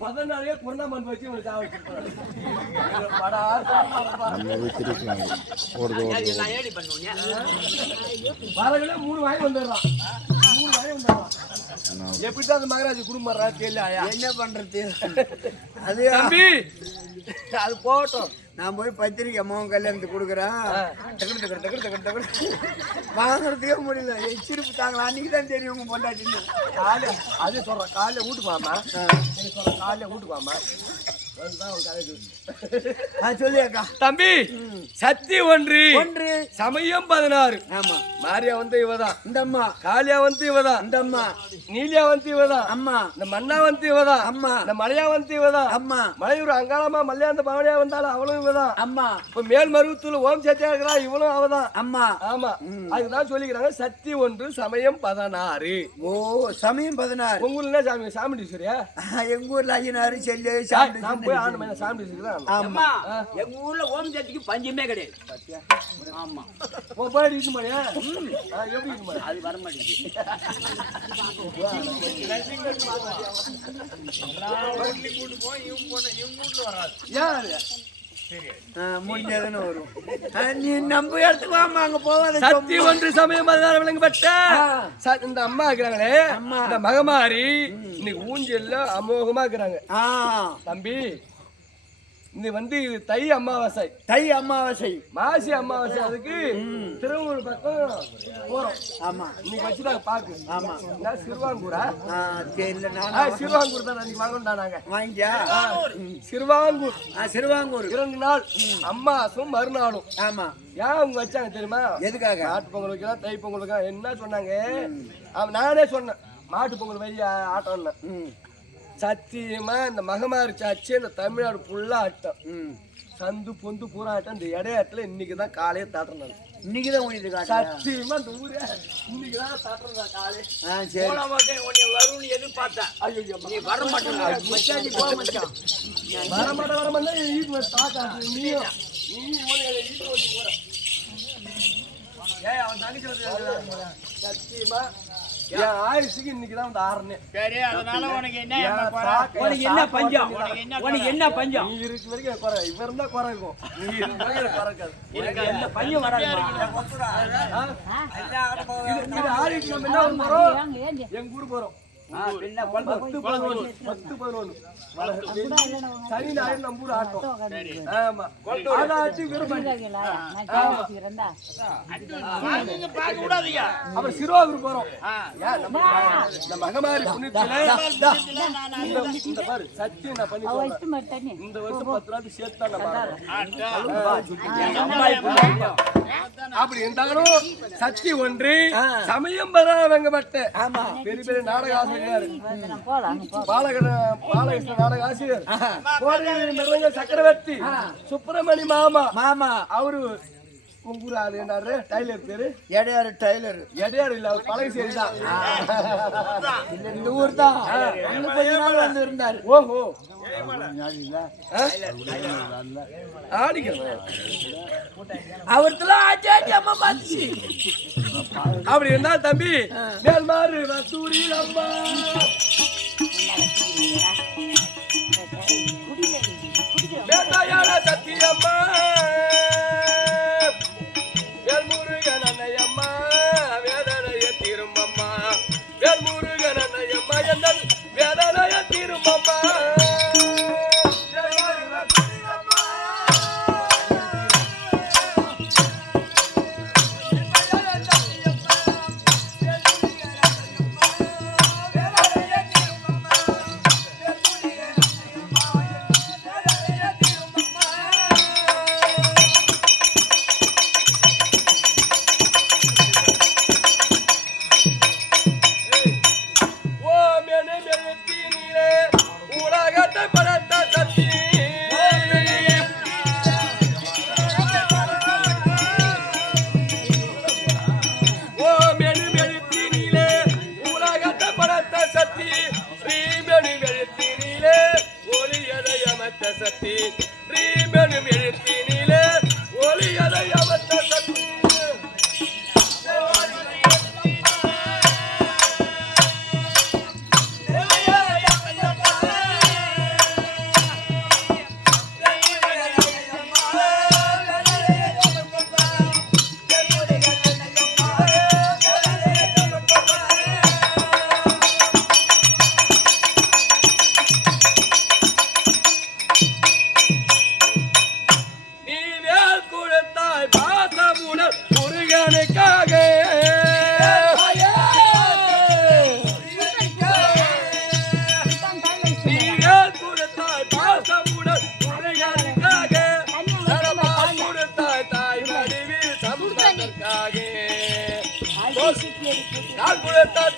பதினாலே பொருளாமன் வச்சு வரங்களே 3 வாங்கி வந்துடுறான். 3 வாங்கி வந்துடுறான். எப்படிதான் அந்த மகராஜ் குடும்பம் கேள்வி என்ன பண்றது? அது தம்பி அது போகட்டும். நான் போய் பத்திரிக்கை அம்மாவும் கல்யாணத்துக்கு கொடுக்குறேன். வாங்குறதுக்கே முடியல. எச்சிருப்பு தாங்களா அன்னைக்கு தான் தெரியும் உங்க பொண்டாட்டின்னு. காலைல அது சொல்றேன். காலைல வீட்டுக்கு வாமா. சொல்றேன் காலைல வீட்டுக்கு வாமா. சொல்லியாக்கா தம்பி சக்தி ஒன்று சமயம் 16. ஆமா மாரியா வந்து இவதான் இந்த அம்மா, காளியா வந்து இவதான் இந்த அம்மா, நீலியா வந்து இவதான் அம்மா, இந்த மண்ணா வந்து இவதான் அம்மா, இந்த மலையா வந்து இவதான் அம்மா, மலையூர் அங்காளமா மல்லையாந்த பவனியா வந்தாலும் அவளும் இவதான் அம்மா. இப்ப மேல் மருவத்தூர் ஓம் சத்தியா இருக்கிறா இவளும் அவதான் அம்மா. ஆமா அதுதான் சொல்லிக்கிறாங்க சக்தி ஒன்று சமயம் 16. ஓ சமயம் 16. உங்க ஊர்ல சாமி சாமுண்டீஸ்வரியா? எங்க ஊர்ல ஐயனாரு செல்லு சாமி ஆமா எங்க ஊர்ல ஓம் சக்திக்கு பஞ்சமே கிடையாது. ஆமா போய் இருக்கு மாரியா எப்படி இருக்கு மாரியா? அது வர மாட்டேங்குது. கூட்டு போய் இவங்க வீட்டுல வராது. யாரு முடிஞ்சதுன்னு வரும். நீ நம்ம இடத்துக்கு வாமா அங்க போவாத. சக்தி ஒன்று சமயம் 16 விளங்கப்பட்ட இந்த அம்மா இருக்கிறாங்களே இந்த மகமாரி இன்னைக்கு ஊஞ்சல்ல அமோகமா இருக்கிறாங்க. தம்பி இது வந்து தை அமாவாசை. தை அமாவாசை மாசி அமாவாசை. அதுக்கு திருவள்ளூர் பக்கம் போறோம். ஆமா இன்னைக்கு வச்சுட்டாங்க பாக்கு. ஆமா சிறுவாங்கூரா? சிறுவாங்கூர் தான் அன்னைக்கு வாங்கண்டா. நாங்க வாங்கியா சிறுவாங்கூர். சிறுவாங்கூர் 2 நாள் அம்மாசும் மறுநாளும். ஆமா ஏன் அவங்க வச்சாங்க தெரியுமா? எதுக்காக? மாட்டு பொங்கல் வைக்கலாம் தை பொங்கல் வைக்கலாம் என்ன சொன்னாங்க? நானே சொன்னேன் மாட்டு பொங்கல் வை ஆட்டம்னு. சத்தியமா இந்த மகமாரி சாட்சி இந்த தமிழ்நாடு ஃபுல்லா ஆட்டம். சந்து பொந்து பூரா ஆட்டம். இந்த இடையாட்டுல இன்னைக்குதான் காலையே தாட்டுறேன். இன்னைக்குதான் உங்களுக்கு சத்தியமா இந்த ஊரே இன்னைக்குதான் தாட்டுறேன் காலை. வரும்னு எதிர்பார்த்தேன். நீ வர மாட்டேன் வர மாட்டேன் வீட்டுல தாக்காட்டு. நீயும் அவன் தனிச்சு சத்தியமா என் ஆயுசுக்கு இன்னைக்குதான் வந்து ஆறுனே. என்ன பஞ்சம்? உனக்கு என்ன பஞ்சம்? நீ இருக்கு வரைக்கும் குறை. இவர் இருந்தா குறை இருக்கும். நீ இருக்கு வரைக்கும் குறை இருக்காது. பஞ்சம் வராது. ஆடிட்டு நம்ம என்ன போறோம்? எங்க ஊர் போறோம். 10-11 சனி ஞாயிறு நம்ம ஊர் ஆட்டம். ஆமா ஆடாட்டி அப்புறம் சிறுவாகூர் போறோம். இந்த மகமாரி இந்த பாரு சத்தியம் நான் பண்ணி இந்த வருஷம் 10 ரூபாய்க்கு சேர்த்து அப்படி இருந்தாலும் சக்தி ஒன்று சமயம் வராங்கப்பட்ட பெரிய பெரிய நாடக ஆசிரியர் பாலகிருஷ்ண நாடக ஆசிரியர் சக்கரவர்த்தி சுப்பிரமணி மாமா அவரு உங்க ஊர் ஆளு என்ன டைலர் பேரு? எடையாறு டைலர். எடையாறு இல்ல அவர் பழகு சரிதான். இந்த ஊர் தான் வந்து இருந்தாரு. ஓஹோ அவர்த்தெல்லாம் ஆச்சாச்சி அம்மா பாத்துச்சு. அப்படி இருந்தா தம்பி மேல்மாறு வசூரில் அம்மா வேட்டையாட சத்தியம்மா வேல்முருகன் அன்னையம்மா வேதனைய தீருமம்மா வேல்முருகன் அன்னையம்மா எந்த வேதனைய தீருமம்மா.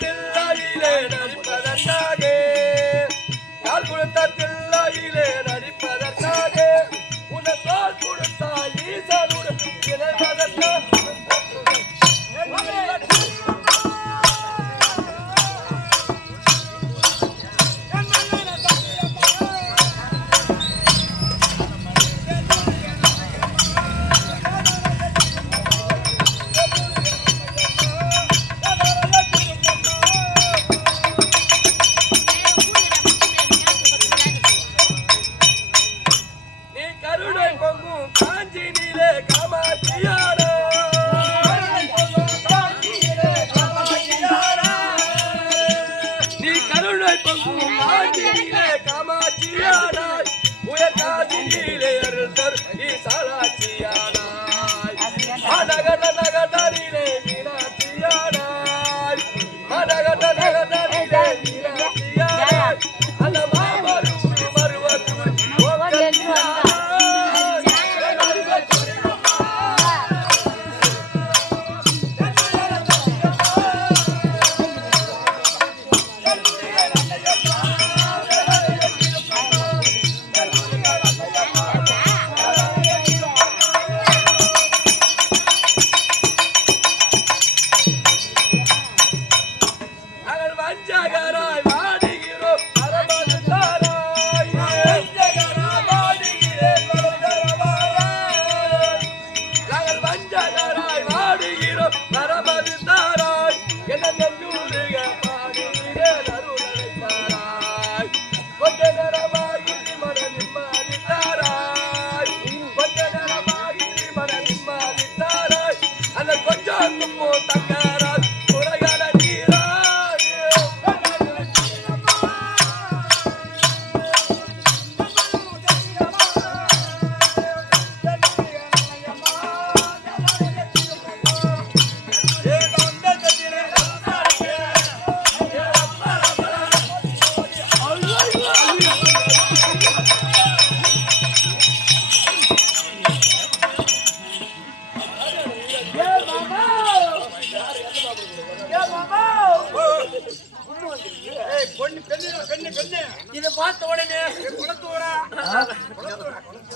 தில்லாயிலே நடிப்பதற்காக கால் கொடுத்த தில்லாயிலே நடிப்பதற்காக உன்னை கால் கொடுத்தால் ஈசனுடன் இணைவதற்காக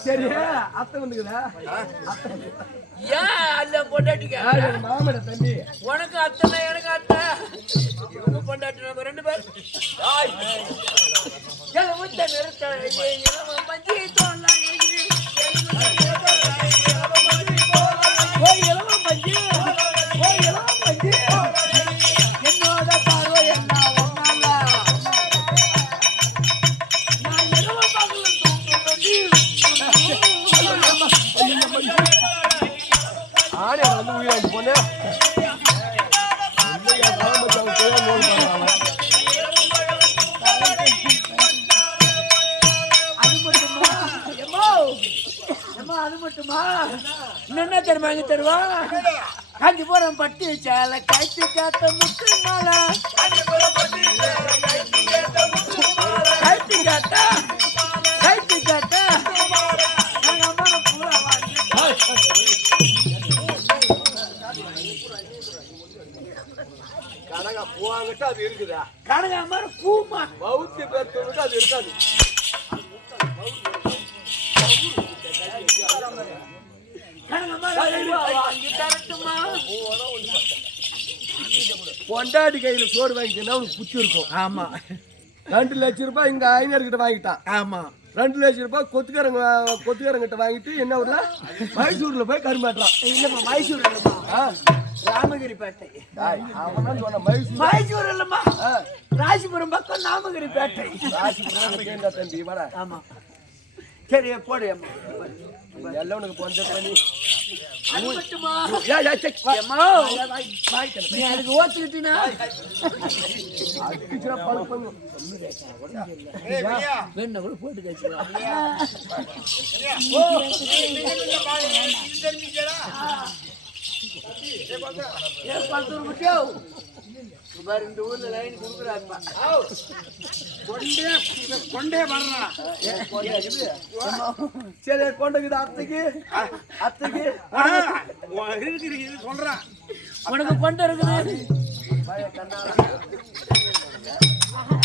சரி அத்தை வந்துக்குதா ஏன் அல்ல பொண்டாட்டிக்க மாமட தம்பி உனக்கு அத்தை எனக்கு அத்தை இவங்க பொண்டாட்டி நம்ம 2 பேர் என்னோட பார்வை என்ன ஆனே வந்து உயிராச்சு பொண்ணு அது மட்டுமா என்ன தெரியுமா எங்க தருவா காஞ்சிபுரம் பட்டு சேலை கைத்து காத்த முத்து மாலா கைத்து காத்தா கனகா பூவாங்கிட்ட அது இருக்குதா கனகாமரம் பூமா பௌத்தி பேர்த்துக்கு அது இருக்காது பொண்டாடி கையில சோறு வாங்கிட்டா உனக்கு புத்தி இருக்கும். ஆமா 2 லட்சம் ரூபாய் இங்க 500 கிட்ட வாங்கிட்டான். ஆமா 2 லட்சம் ரூபாய் கொத்துக்காரங்கிட்ட வாங்கிட்டு என்ன ஊர்ல மைசூர்ல போய் கருமாட்டான். இல்லம்மா மைசூர் இல்லம்மா ராமகிரிப்பேட்டை. அவன் சொன்ன மைசூர் இல்லம்மா ராசிபுரம் பக்கம் நாமகிரிப்பேட்டை. ராசிபுரம் தம்பி வர. ஆமா சரி போடு அம்மா எல்லாம் உனக்கு பொஞ்ச பண்ணி நீ அதுக்கு ஓத்துக்கிட்டீனா வேணா கூட போட்டு கழிச்சுக்கலாம். இந்த ஊர்ல லைன் குடுக்குறாப்பா கொண்டே வர்றான். சரி கொண்டகுது அத்தைக்கு சொல்றான் உனக்கு கொண்டு இருக்குது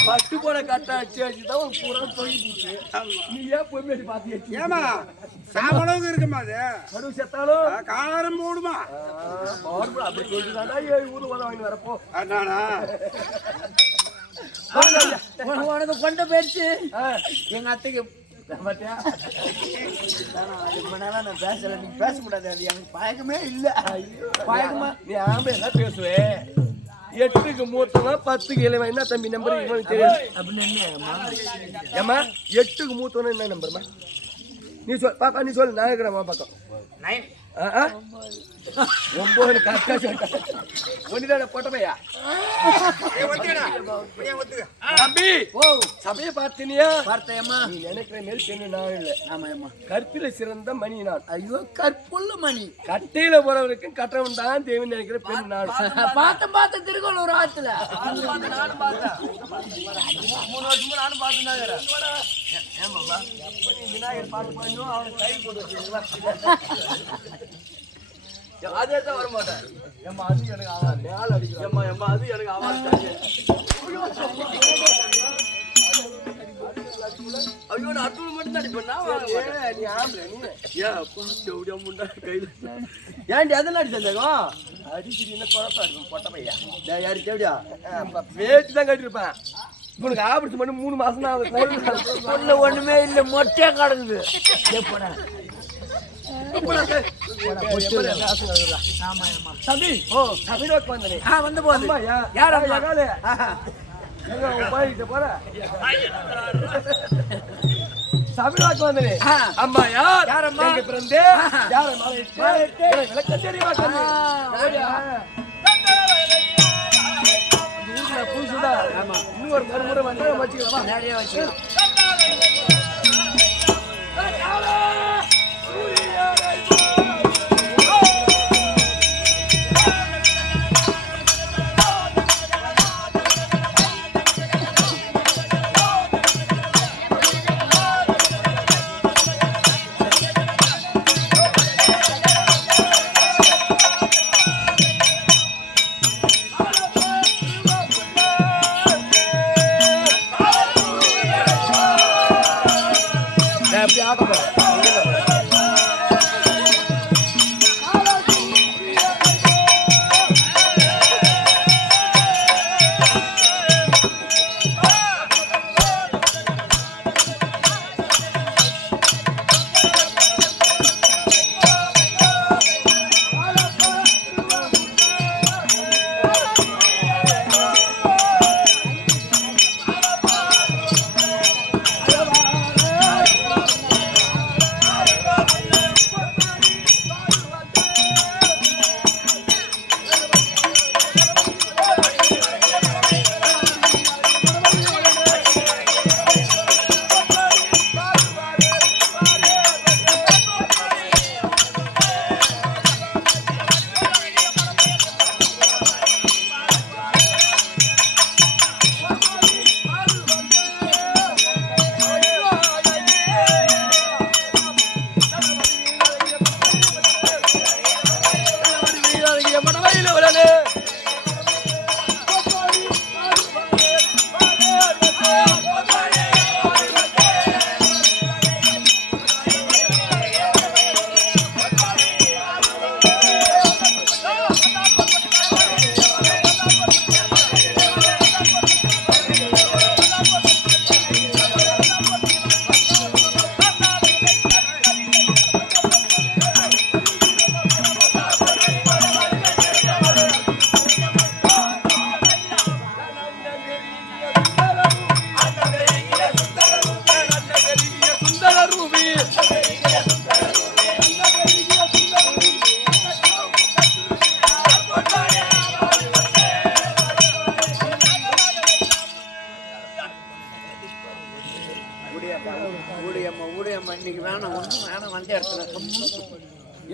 பட்டு போட கட்ட அடிச்சுதான் ஒரு பூரா தொங்கி போச்சு. நீ ஏன் பொறுமையை பார்த்து ஏமா சாமளவுக்கு இருக்குமா அது கடுவு செத்தாலும் காரம் போடுமா அப்படி சொல்லிட்டுதான்டா 7 ஊர்ல வாங்கி வரப்போ நானா உனக்கு கொண்ட போயிடுச்சு எங்க அத்தைக்கு பாத்தியா ரொம்ப நாளா நான் பேசல நீ பேசக்கூடாது அது எனக்கு பழக்கமே இல்ல பழக்கமா நீ ஆம்பளை என்ன பேசுவே 8க்கு மூத்தவன் 10க்கு இளைவன் என்ன தம்பி நம்பர் இவனுக்கு தெரியாது அப்படின்னு ஏமா 8க்கு மூத்தவன் என்ன நம்பர்மா நீ சொல் பாப்பா நீ சொல்லு நான் இருக்கிறேன் பக்கம் 9 கரெக்டா சொல்லிட்டேன் ஒன்னிதான போட்டமையா தம்பி சபையை பார்த்தினியா பார்த்தேம்மா நீ நினைக்கிற மாதிரி பெண்ணு நான் இல்லை ஆமாம்மா கற்பில சிறந்த மணி நான் ஐயோ கற்புள்ள மணி கட்டையில போறவருக்கும் கட்டவன் தான் தேவன் நினைக்கிற பெண் நான் பார்த்த திருக்கோள் ஒரு ஆத்துல நானும் பார்த்தேன் 3 வருஷமா நானும் பார்த்துதான் விநாயகர் பாட்டு பண்ணும் அவனுக்கு கை போட்டு அதே தான் வர மாட்டேன் ஏமா அது எனக்கு ஆகாது மேல அடிக்கிறேன் ஏமா அது எனக்கு ஆகாது ஐயோ நான் அட்டுல மட்டும் தான் அடிப்பேன் நீ ஆம்பளை நீ ஏன் அப்பா முண்டா கையில் ஏன்டி அதெல்லாம் அடி செஞ்சாகும் அடிச்சுட்டு என்ன குழப்பம் இருக்கும் பொட்ட பையா யாரு எப்படியா வேச்சு தான் கட்டிருப்பேன் உனக்கு ஆபரிச்சு மட்டும் 3 மாசம் தான் ஒண்ணுமே இல்லை மொட்டையா கிடக்குது எப்படா தம்பி ஓ சபைக்கு வந்தனே வந்து போகுது யார் போற சபைக்கு வந்தனே அம்மா யாரம்மா பிறந்தே யார விளக்க தெரியுமா புதுசுதான் இன்னும் ஒரு மறுமுறை வந்து வச்சுக்கலாம் நிறைய வச்சுக்கலாம்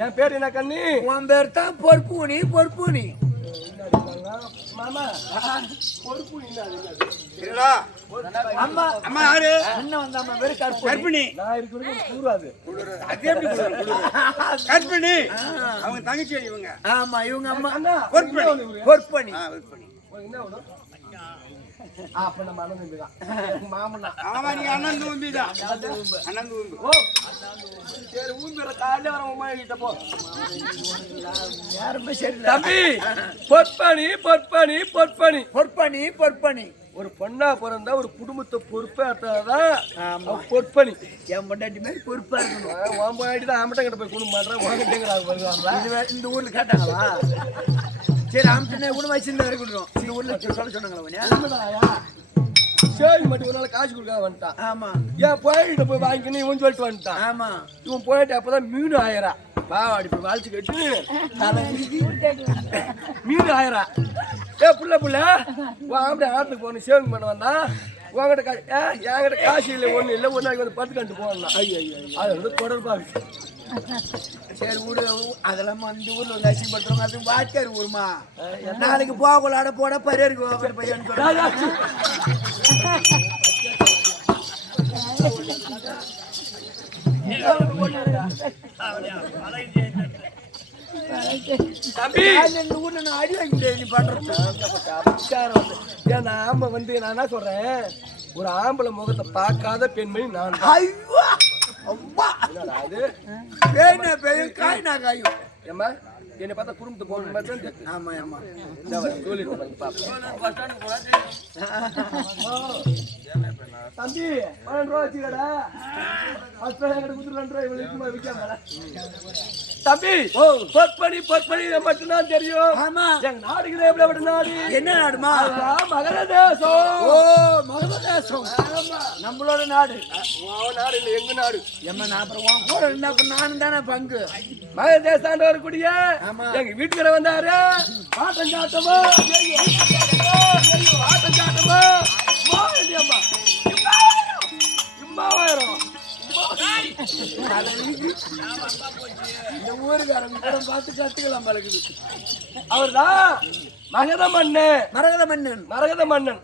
என் பேர் என்ன கண்ணி உன் பேர் தான் பொறுப்பூனி பொறுப்பூனி மாமா அம்மா அம்மா யாரு என்ன வந்தாம்மா வெறும் கர்ப்பிணி நான் இருக்கிறது கூறாது அது எப்படி கர்ப்பிணி அவங்க தங்கச்சி இவங்க ஆமா இவங்க அம்மா பொறுப்பணி பொறுப்பணி என்ன விடும் அப்ப நம்ம அண்ணன் தம்பி தான் மாமனா ஆமா நீ அண்ணன் தூம்பிதான் அண்ணன் தூம்பு ஓ சரி ஊம்பிற காலையில வர உமா கிட்ட போ யாருமே சரி தம்பி பொற்பணி பொற்பணி பொற்பணி பொற்பணி பொற்பணி ஒரு பொண்ணா பிறந்தா ஒரு குடும்பத்தை பொறுப்பேற்றதான் பொற்பணி என் பொண்டாட்டி மாதிரி பொறுப்பா இருக்கணும் உன் போயிட்டு தான் ஆமட்டம் கிட்ட போய் குடும்பம் பண்றேன் உங்ககிட்டங்கிறாங்க வருவாங்களா இது இந்த ஊர்ல கேட்டாங்களா சரி ஆமட்டனே கூட வச்சிருந்த வரை கொடுறோம் இந்த ஊர்ல சொல்ல சொன்னாங்களா சரி மட்டும் ஒரு நாள் காசு கொடுக்காத வந்துட்டான் ஆமா ஏன் போயிட்டு போய் வாங்கிக்கணும் இவன் சொல்லிட்டு வந்துட்டான் ஆமா இவன் போயிட்டு அப்பதான் மீன் ஆயிரா பாவாடி போய் வாழ்த்து கட்டு மீன் ஆயிரா ஏ புள்ள அப்படி ஆட்டுக்கு போகணும் சேவிங் பண்ண வந்தா உங்ககிட்ட என்கிட்ட காசு இல்லை ஒன்றும் இல்லை ஒரு நாளைக்கு வந்து 10 கண்டு போகலாம் ஐயோ அது வந்து தொடர்பாக சரி விடு அதெல்லாம் அந்த ஊர்ல வந்து அசிங்கப்படுத்துறவங்க அது வாய்க்காரு ஊருமா நாளைக்கு போகலாட போட பரியருக்கு பையன் தம்பி இந்த ஊர்ல நான் அடி வாங்க முடியாது நீ பண்றது ஏன்னா ஆம்பளை வந்து நான் என்ன சொல்றேன் ஒரு ஆம்பளை முகத்தை பார்க்காத பெண்மணி நான் ஐயோ அம்மா அது பேய்னா பேயும் காய்னா காயும் ஏம்மா என்னை பார்த்தா குடும்பத்துக்கு போகணும் மாதிரி தான் தெரியும். ஆமா ஆமா சொல்லிட்டு தம்பி 12 ரூபா வச்சுக்கடா 10 ரூபாய் குடுத்துட்டு இவ்வளவு விற்காம தம்பி பொற்பணி மட்டும்தான் தெரியும் ஆமா எங்க நாடுகளே எப்படி நாடு என்ன நாடுமா மகர தேசம் ஓ மகர தேசம் நம்மளோட நாடு நாடு இல்லை எங்க நாடு எம்ம நான் அப்புறம் உன் கூட இருந்தா நானும் தானே பங்கு மகர தேசாண்டு வரக்கூடிய ஆமா எங்க வீட்டுக்கார வந்தாரு ஆட்டம் சாட்டமா ஆட்டம் சாட்டமா இந்த ஊருக்காரங்க கூட பார்த்து கத்துக்கலாம் பழகுது அவர்தான் மகத மன்னன் மரகத மன்னன் மரகத மன்னன்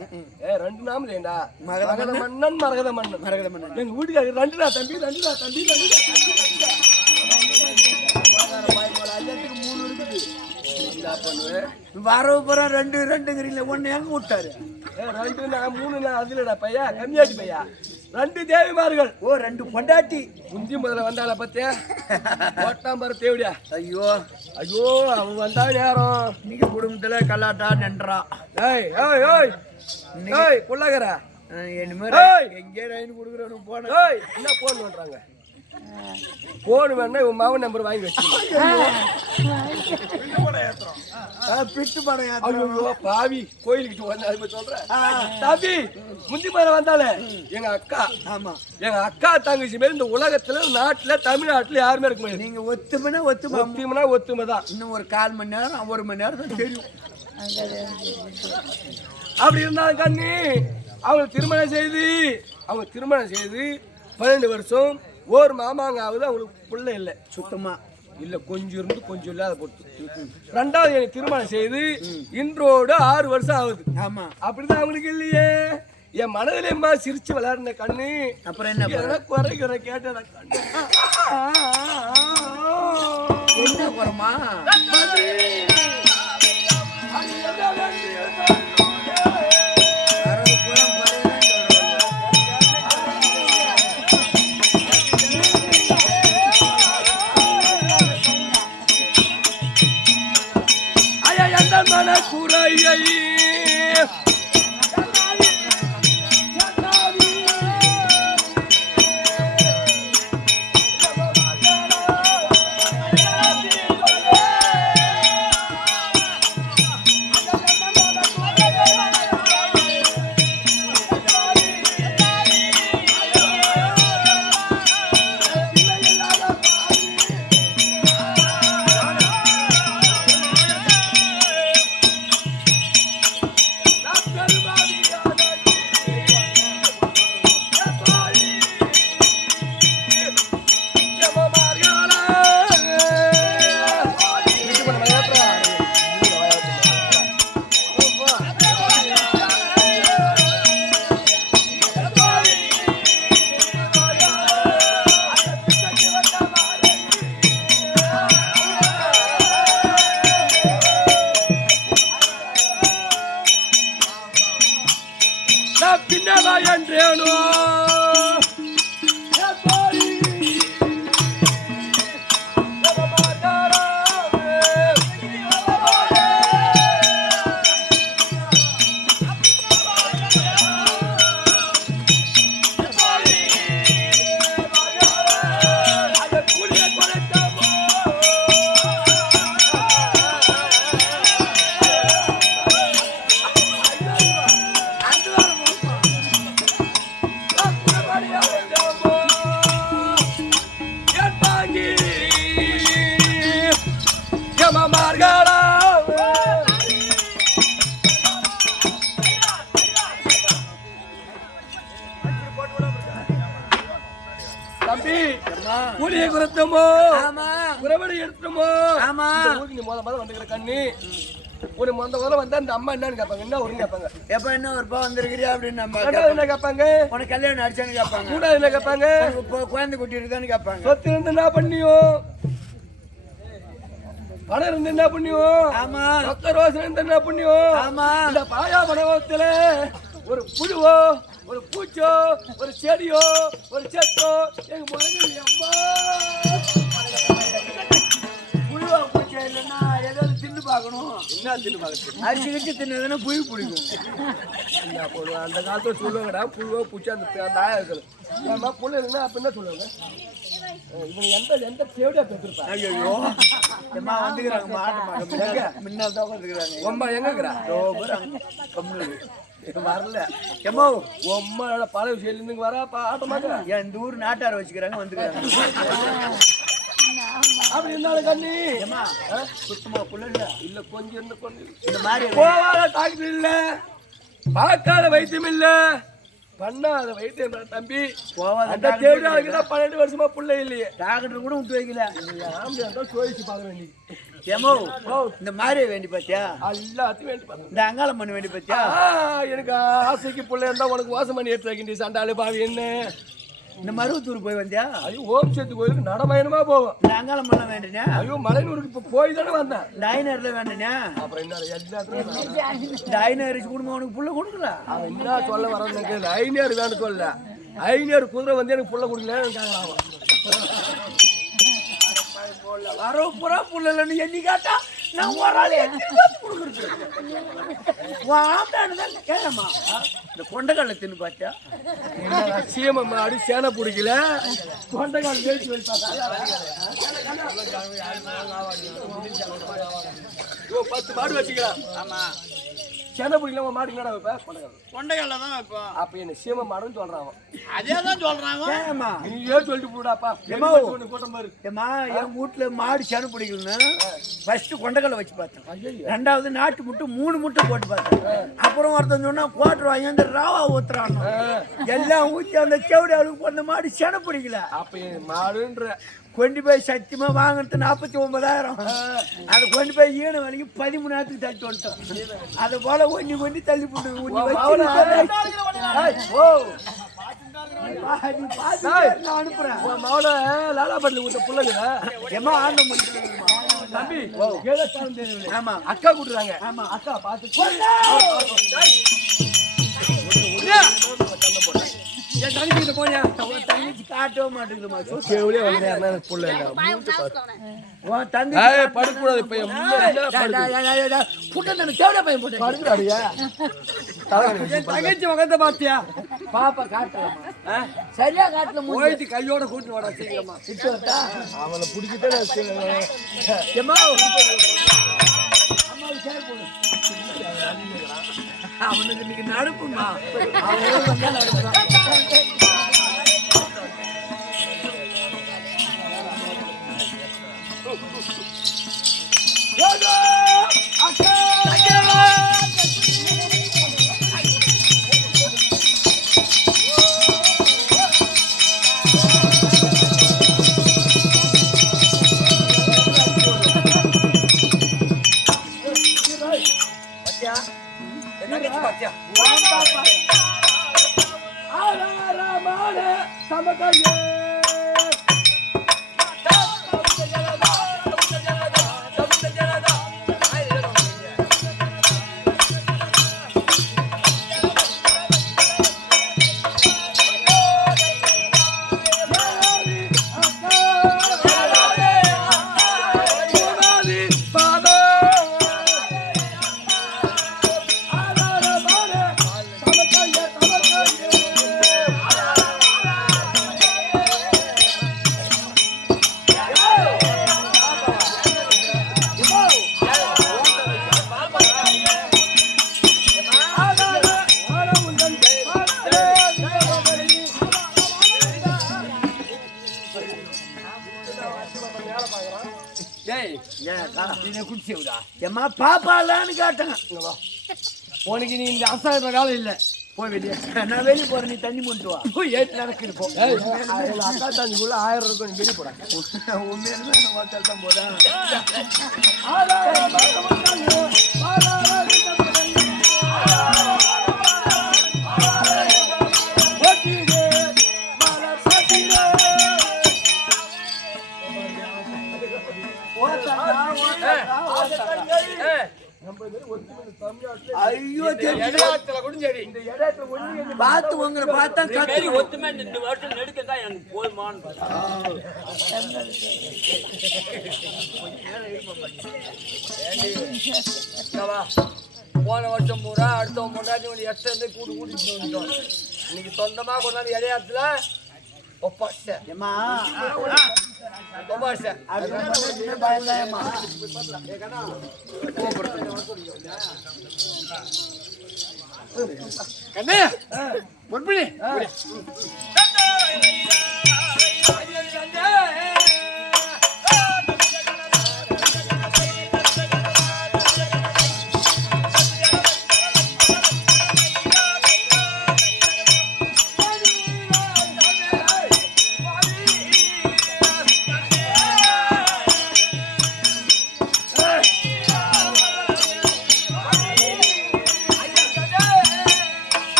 ரெண்டு நாம ஏண்டா மகத மன்னன் மரகத மன்னன் மரகத மன்னன் எங்க வீட்டுக்காரர் ரெண்டுடா தம்பி மூணு இருக்குது வரவு புறம் ரெண்டுங்கிறீங்களா ஒன்னு எங்க விட்டாரு 2 நான் 3 நான் அதுலடா பையா கம்மியாச்சு பையா 2 தேவிமார்கள் ஓ 2 பொண்டாட்டி முந்தி முதல்ல வந்தால பத்தியா ஓட்டாம்பர தேவடியா ஐயோ ஐயோ அவன் வந்தா நேரம் இன்னைக்கு குடும்பத்துல கல்லாட்டா நின்றா ஏய் ஏய் ஏய் ஏய் புள்ளகர இனிமேல் எங்கே ரைன் கொடுக்குறோம் போன ஏய் என்ன போன் பண்றாங்க போன் வேணா உன் மாவன் நம்பர் வாங்கி பிட்டு படம் ஐயோ பாவி கோயிலுக்கு வந்து அது சொல்றேன் தம்பி முந்தி மேல வந்தாலே எங்க அக்கா ஆமா எங்க அக்கா தங்கச்சி மேல இந்த உலகத்துல நாட்டுல தமிழ்நாட்டுல யாருமே இருக்க முடியாது நீங்க ஒத்துமைனா ஒத்துமை தான் இன்னும் ஒரு 1/4 மணி நேரம் 1 மணி நேரம் தான் தெரியும் அப்படி இருந்தாலும் கண்ணி அவங்க திருமணம் செய்து 12 வருஷம் ஒரு மாமாங்க ஆகுது அவங்களுக்கு பிள்ளை இல்லை சுத்தமா இல்ல கொஞ்சம் இருந்து கொஞ்சம் இல்லாத பொறுத்து 2வது எனக்கு திருமணம் செய்து இன்றோடு 6 வருஷம் ஆகுது ஆமா அப்படிதான் அவங்களுக்கு இல்லையே என் மனதிலேம்மா சிரிச்சு விளையாடுன கண்ணு அப்புறம் என்ன குறைக்கிற கேட்ட கண்ணு என்ன குறமா மன குறையை தம்பி கூலியை குறைத்தமோ ஆமா குறைபடி எடுத்துமோ ஆமா நீ முத வந்துக்கிற கண்ணி ஒரு முதல்ல வந்தா இந்த அம்மா என்னன்னு கேட்பாங்க, என்ன ஒரு கேட்பாங்க, எப்ப என்ன ஒரு பா வந்திருக்கிறியா அப்படின்னு நம்ம என்ன கேட்பாங்க, உனக்கு கல்யாணம் அடிச்சான்னு கேட்பாங்க, கூட என்ன கேட்பாங்க, குழந்தை குட்டி இருக்குதான்னு கேட்பாங்க, சொத்து இருந்து என்ன பண்ணியோ, பணம் இருந்து என்ன பண்ணியோ, ஆமா ரத்த ரோசம் இருந்து என்ன பண்ணியோ, ஆமா இந்த பாயா பணவத்துல ஒரு புழுவோ ஒரு பூச்சோ ஒரு செடியோ ஒரு செத்தோ எங்க முறையில் அம்மா புழுவா பூச்சா இல்லைன்னா ஏதாவது தின்னு பார்க்கணும், என்ன தின்னு பார்க்கறது, அரிசி கட்டி தின்னதுன்னா புழு பிடிக்கும். என்ன போடுவோம் அந்த காலத்துல சொல்லுவாங்கடா புழுவோ பூச்சா அந்த நாயா இருக்குது ஏமா புள்ள இருக்குன்னா அப்ப என்ன சொல்லுவாங்க, இவங்க எந்த தேவையா பெற்றிருப்பாங்க. ஐயோ எம்மா வந்துக்கிறாங்க மாட்டு முன்னால் தான் வந்துக்கிறாங்க. அம்மா எங்க இருக்கிறா வரல எம்மோ உம்மோட பல விஷயம் இருந்து வர ஆட்டமாக்க என் இந்த ஊர் நாட்டார வச்சுக்கிறாங்க வந்துக்கிறாங்க. அப்படி இருந்தாலும் கண்ணி ஏமா சுத்தமா புள்ள இல்ல இல்ல கொஞ்சம் இருந்து கொஞ்சம் இந்த மாதிரி போவாத டாக்டர் இல்ல பார்க்காத வைத்தியம் இல்ல பண்ணாத வைத்தியம் இல்ல தம்பி. போவாத அந்த தேடி ஆளுக்கு 12 வருஷமா புள்ள இல்லையே, டாக்டர் கூட விட்டு வைக்கல. ஆம்பளை இருந்தா சோதிச்சு பார்க்க வேண்டி ஏமோ இந்த மாதிரி வேண்டி பாத்தியா, எல்லாத்தையும் வேண்டி பார்த்தேன். இந்த அங்காளம் பண்ண வேண்டி பாத்தியா, எனக்கு ஆசைக்கு புள்ள இருந்தா உனக்கு வாசம் பண்ணி எடுத்து வைக்கின்ற சண்டாளு பாவி என்ன. இந்த மருவத்தூர் போய் வந்தியா, ஐயோ ஓம் சேத்து கோயிலுக்கு நடமயனமா போவோம். இந்த அங்காளம் பண்ண வேண்டியா, ஐயோ மலைநூருக்கு இப்ப போய் தானே வந்தேன். இந்த ஐநூறுல வேண்டியா, அப்புறம் என்ன எல்லாத்தையும் இந்த ஐநூறு குடும்பம் உனக்கு புள்ள கொடுக்கல. அவன் என்ன சொல்ல வரான்னு ஐநூறு வேணும் சொல்ல, ஐநூறு குதிரை வந்து எனக்கு புள்ள கொடுக்கலன்னு கேட்கலாம். வர புறா புள்ள இல்லைன்னு எண்ணி காட்டா நான் ஒரு ஆள் கொடுக்குறது கேளமா. இந்த கொண்டைக்கால தின்னு பாத்தியா, சீமம் அடி சேனை பிடிக்கல கொண்டைக்கால் வேச்சு வச்சு பார்த்தா 10 மாடு வச்சுக்கலாம். ஆமா சேனை பிடிக்கல மாடு என்னடா வைப்ப கொண்டைகள்ல தான் வைப்போம். அப்ப என்ன சீம மாடுன்னு சொல்றான். அதே தான் சொல்றாங்க. ஏமா நீயே சொல்லிட்டு போடாப்பா கூட்டம் பாரு. ஏமா என் வீட்டுல மாடு சேனை பிடிக்கணும்னு ஃபர்ஸ்ட் கொண்டைக்கால வச்சு பார்த்தேன், ரெண்டாவது நாட்டு முட்டை 3 முட்டை போட்டு பார்த்தேன், அப்புறம் ஒருத்தன் சொன்னா கோட்டர் வாங்கி அந்த ராவா ஊத்துறான் எல்லாம் ஊற்றி அந்த செவடி அவளுக்கு போன மாடு சேனை பிடிக்கல. அப்ப மாடுன்ற கொண்டு போய் சத்தியமா வாங்கினது 49,000, அதை கொண்டு போய் ஈன வரைக்கும் 13,000 தட்டி வந்துட்டோம். அதை போல ஒண்ணி தள்ளி போட்டு நான் அனுப்புறேன். மாவள லாலாபட்டில விட்ட பிள்ளைங்க ஏமா ஆண்ட முடியும் தம்பி ஆமா அக்கா கூட்டுறாங்க. ஆமா அக்கா பார்த்து என் தங்கச்சி போனியா தங்கச்சி காட்டவே மாட்டேங்குதுமா. கேவலியா வந்து புள்ள உன் தங்கச்சி படுக்கூடாது இப்ப கூட்டம் சேவடியா பையன் போட்டு படுக்கூடாடியா தங்கச்சி முகத்தை பாத்தியா பாப்பா காட்டுறமா சரியா காட்டல போயிட்டு கையோட கூட்டு வாடா சீக்கிரமா. அவனை பிடிக்கிட்டே ஏமா அவனுக்கு இன்னைக்கு நடுப்புமா குடிச்சா ஏமா பாப்பாலான்னு கேட்டேன். உனக்கு நீ இந்த அரசாங்க காலம் இல்ல போய் வெளியே நான் வெளியே போறேன், நீ தண்ணி கொண்டு வா. போய் ஏட்டு நடக்குது போ. அக்கா தண்ணிக்குள்ள 1000 இருக்கும், வெளியே போட. உண்மையாலுமே வார்த்தை தான் போதா. ஐயோ இடத்துல கூட சரி, இந்த இடத்துல ஒண்ணு பார்த்து உங்களை பார்த்தா கத்து. ஒத்துமை 2 வருஷம் நெடுக்கதான் எனக்கு போதுமான்னு போன வருஷம் பூரா அடுத்த முன்னாடி ஒரு எட்டு கூட்டிட்டு வந்துட்டோம். இன்னைக்கு சொந்தமா கொண்டாந்து இடையாத்துல ஒப்பாட்டேன்.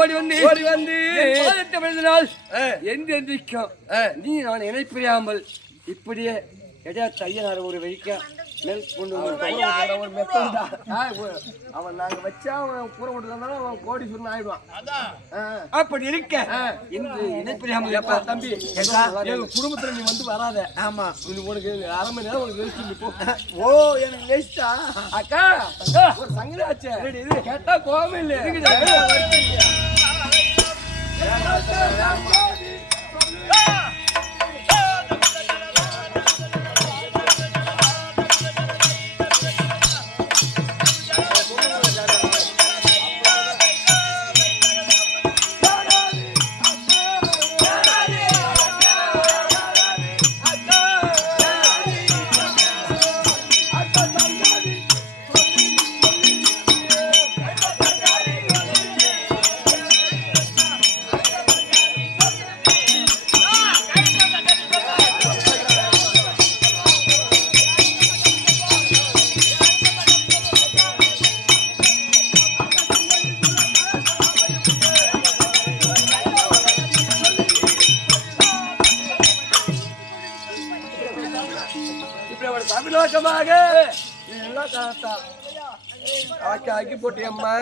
ஓடி வந்து எந்திரிக்கும். நீ நான் இணைப்பிரியாமல் இப்படியே எடையாத்த ஐயனார் ஒரு வைக்க நெல் கொண்டு ஒரு மெத்தா அவன் நாங்க வச்சா அவன் கூற கொண்டு வந்தாலும் அவன் கோடி சொன்ன ஆயிடுவான். அப்படி இருக்க இந்த இணைப்பிரியாமல் தம்பி எங்க குடும்பத்துல நீ வந்து வராத. ஆமா உனக்கு 1/2 மணி நேரம் உனக்கு ரெஸ்ட் போ. ஓ எனக்கு ரெஸ்டா? அக்கா ஒரு சங்கதி ஆச்சு, இது கேட்டா கோவம் இல்லை. தமிழகமாக ஆக்கி ஆக்கி போட்டியம்மா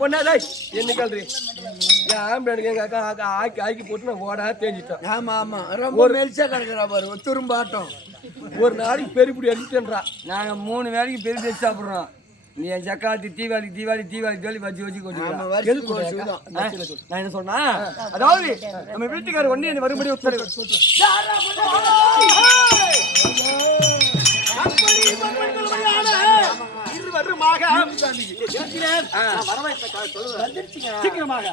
பொண்ணா என்ன கல்றி எங்க அக்கா ஆக்கி ஆக்கி போட்டு நான் ஓடா தேஞ்சிட்டேன். ஆமா ஆமா ரொம்ப மெலிசா கிடக்குறா பாரு திரும்பாட்டம். ஒரு நாளைக்கு பெருப்படி அடிச்சுட்டா. நாங்க 3 வேளைக்கு பெரிய வச்சு சாப்பிடுறோம். நீ என் சக்காத்தி தீபாவளி சொல்லி வச்சு வச்சு கொஞ்சம் நான் என்ன சொன்னா, அதாவது நம்ம வீட்டுக்காரர் ஒண்ணு என்ன வரும்படி உத்தரவு. சீக்கிரமாக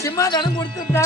சிம்மாதானம் கொடுத்துட்டா